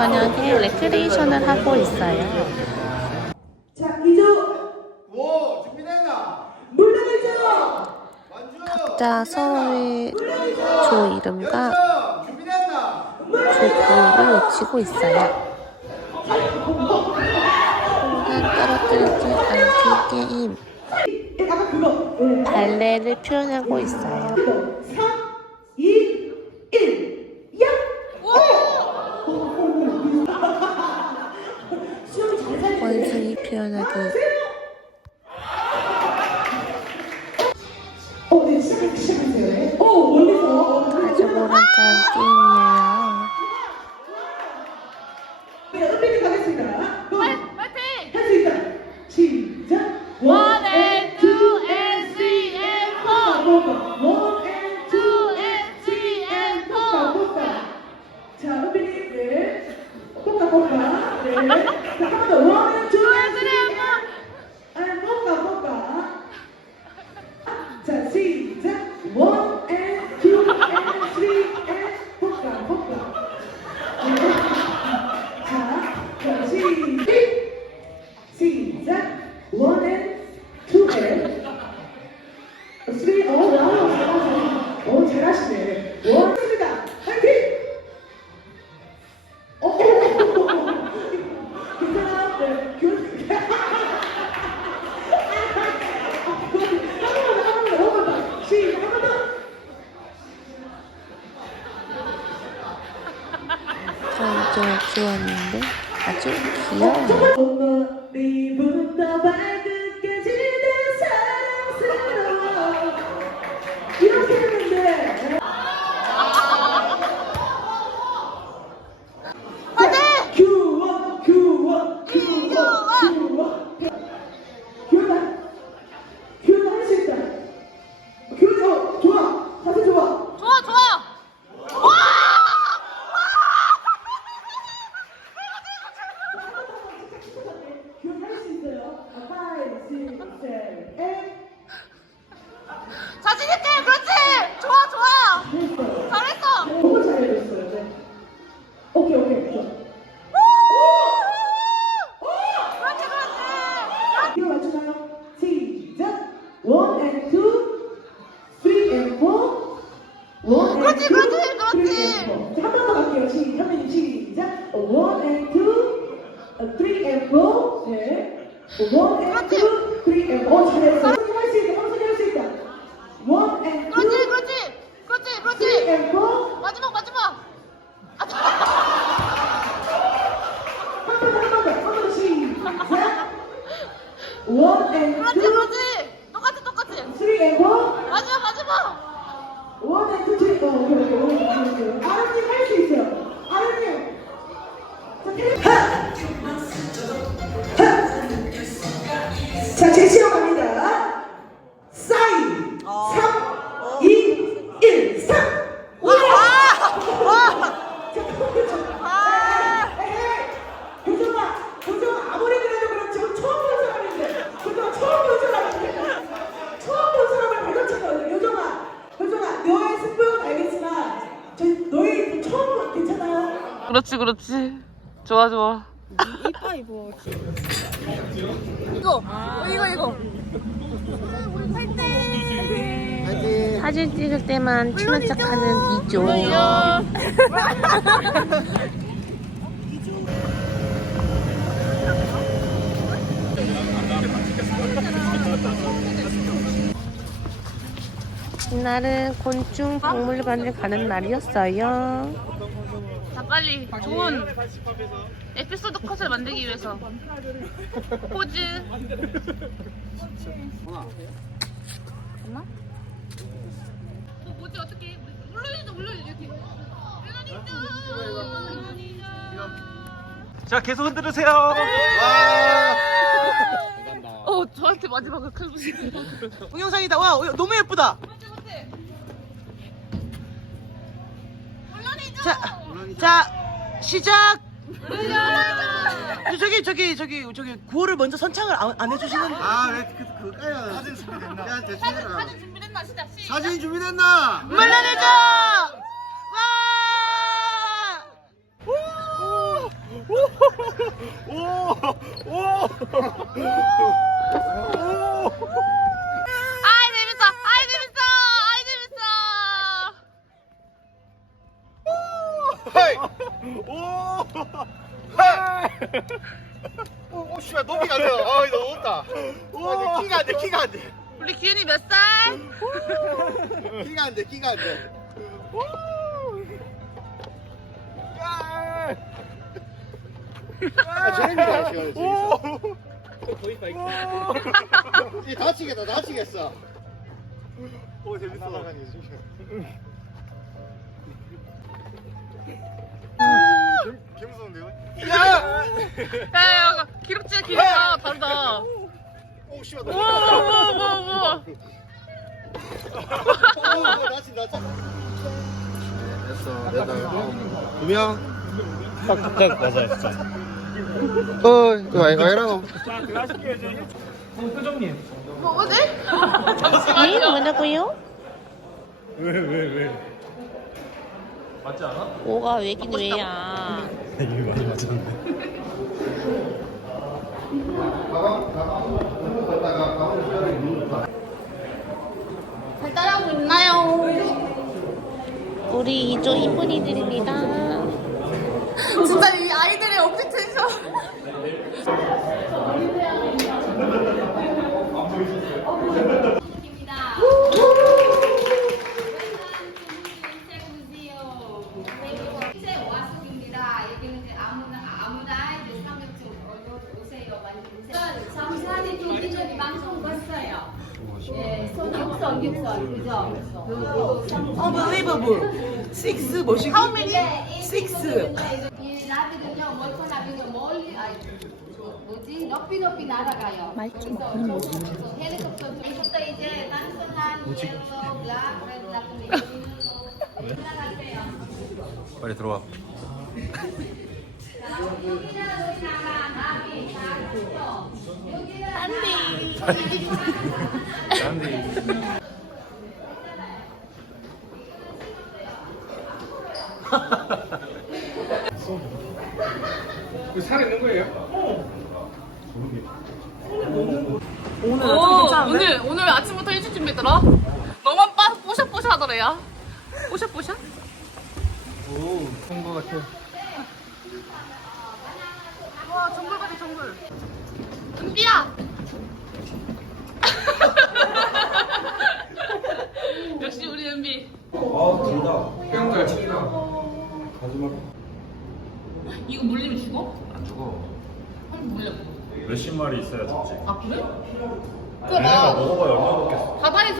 저녁에 레크레이션을 하고 있어요. 자, 이조 오 준비됐나? 물러나죠. 완주. 각자 서로의 조 이름과? 조구를 외치고 있어요. 순간 떨어뜨리지 않기 게임. 예. 예. 발레를 표현하고 있어요. 3, 2, 1. 야! 수영 잘 살리네. 원숭이 키웠는데 아주 사랑스러워 이렇게 했는데 친구들 기억할 수 있어요. 5, 6, 7, 8. Four. 네. One and 그렇지. two, three and four. 잘했어. 할수 있다. 할수 있다. One and 그렇지 two, 그렇지! 그렇지 three 그렇지! and four. 마지막 마지막! 아, 한번 더, 한번 더, 한번더 시작. One and 그렇지 two, 그렇지! 똑같이 똑같이! three and four. 마지막 마지막! 원 앤 투 트리 어 그래 그래 원앤 투 트리 아름님 할수 있어요 아름님 자 그렇지? 좋아 좋아. 이거. 이거 이거. 사진 찍을 때만 친한 척하는 이조. 이날은 곤충 박물관을 가는 날이었어요. 자 빨리 좋은 에피소드 컷을 만들기 위해서. 포즈. 됐나? 뭐 뭐지? 어떻게 물론이죠 물론이죠 이렇게. 물론이죠. 자 계속 흔들으세요. 와. 어 저한테 마지막으로 큰 소리 동영상이다. 와, 어, 너무 예쁘다. 물론이죠 자, 자, 시작. 저기, 저기, 저기, 저기 구호를 먼저 선창을 안, 안 해주시는. 아왜 그, 그거야? 사진 준비됐나? 야 대충 사진 해라. 사진 준비됐나 시작 시작 사진 준비됐나? 물러내줘. 와! 우! 아이 키가 안 돼, 키가 안 돼. 우리 기훈이 몇 살? 키가 안 돼, 키가 안 돼. 아, 재밌다, 재밌어. 이 다치겠다, 다치겠어. 오, 재밌어. 김수인데요? 야! 야, 야, 기록지가 기록가 다르다. 오, 씨발, 우와, 우와, 우와, 우와. 오, 다친다, 다친다. 됐어, 됐다. 두 명. 딱, 딱, 맞아, 진짜. 어, 이거. 뭐지? 네? 잠시만요. 왜, 왜, 왜? 맞지 않아? 뭐가 왜긴 왜야. 잘 따라하고 있나요? 우리 이조 이쁜이들입니다. 진짜 이 아이들의 엄지 텐션. 이제 와숙입니다. 여기는 이제 아무나 아무나 이제 삼겹살 오세요. 많이 오세요. 잠시만요. 저기는 방송 봤어요. 예, 손육선 육선 그죠? Unbelievable. Six 멋있고. How many? Six. 이 나비는요 멀고 나비는 멀리 아 뭐- 뭐지 높이 높이 날아가요. 말좀 헬리콥터 이부터 이제 단순한 옐로우 레드 나가세요. 빨리 들어와. 오늘 오, 아침 괜찮은데? 오늘 오늘 아침부터 일찍 준비했더라. 너만 빠 뽀샤뽀샤 하더라 야. 뽀샤뽀샤? 본거 같아. 와 정글 같아 정글. 은비야. 역시 우리 은비. 아, 진다. 태양 갈 치기다. 이거 물리면 죽어? 안 죽어. 한번 물려. 몇십 마리 있어야 죽지. 아 그래? 얘네가 먹어봐야 얼마 먹겠어. 바다에서